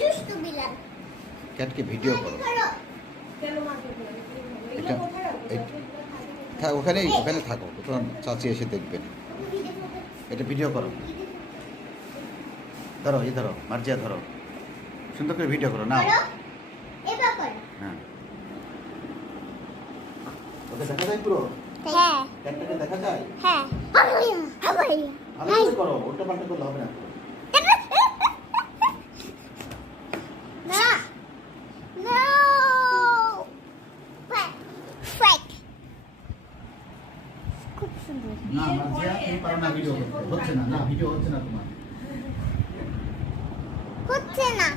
দুষ্টু বিড়াল। ক্যাটকে ভিডিও করো। এটা ওখানে থাকো, তখন চাচি এসে দেখবেন। এটা ভিডিও করো, ধরো ধরো মার্জিয়া, ধরো সুন্দর করে ভিডিও করো না। হ্যাঁ, ওকে দেখা যায় পুরো? হ্যাঁ ক্যাটটাকে দেখা যায়? হ্যাঁ। ভালো করে করো, উল্টো পাল্টা করলে হবে না। না নো ফেক খুব সুন্দর। না মার্জিয়া, তুমি পারো না ভিডিও করতে, হচ্ছে না, ভিডিও হচ্ছে না তোমার। হচ্ছে না।